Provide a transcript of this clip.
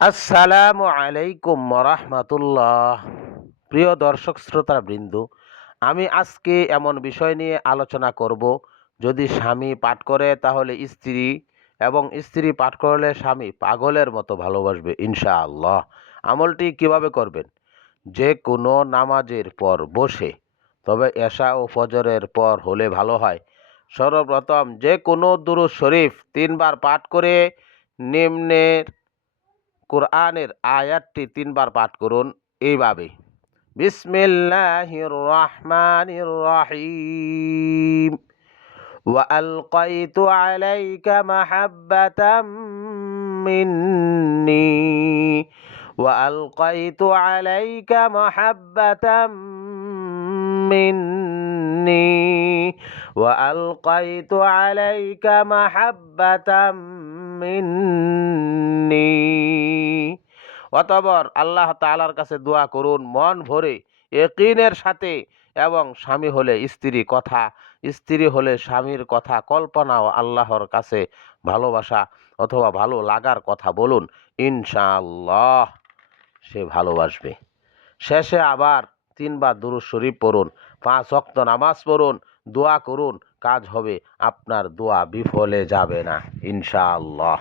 আসসালামু আলাইকুম রহমতুল্লাহ প্রিয় দর্শক, শ্রোতা বৃন্দু, আমি আজকে এমন বিষয় নিয়ে আলোচনা করব। যদি স্বামী পাঠ করে, তাহলে স্ত্রী এবং স্ত্রী পাঠ করলে স্বামী পাগলের মতো ভালোবাসবে, ইনশাআল্লাহ। আমলটি কীভাবে করবেন? যে কোনো নামাজের পর বসে, তবে এশা ও ফজরের পর হলে ভালো হয়। সর্বপ্রথম যে কোনো দুরু শরীফ তিনবার পাঠ করে নিম্নের কোরআনের আয়াতটি তিনবার পাঠ করুন এইভাবে বিসমিল্লাহির রহমানির রহিম وألقيت عليك محبة مني وألقيت عليك محبة مني وألقيت عليك محبة মিন্নি অতবর আল্লাহ তাআলার কাছে দোয়া করুন, মন ভরে একিনের সাথে এবং স্বামী হলে স্ত্রী কথা, স্ত্রী হলে স্বামীর কথা কল্পনা ও আল্লাহর কাছে ভালোবাসা অথবা ভালো লাগার কথা বলুন, ইনশাআল্লাহ সে ভালোবাসবে। শেষে আবার তিনবার দুরুদ শরীফ পড়ুন, পাঁচ অক্ত নামাজ পড়ুন, দোয়া করুন, কাজ হবে, আপনার দোয়া বিফলে যাবে না, ইনশাআল্লাহ।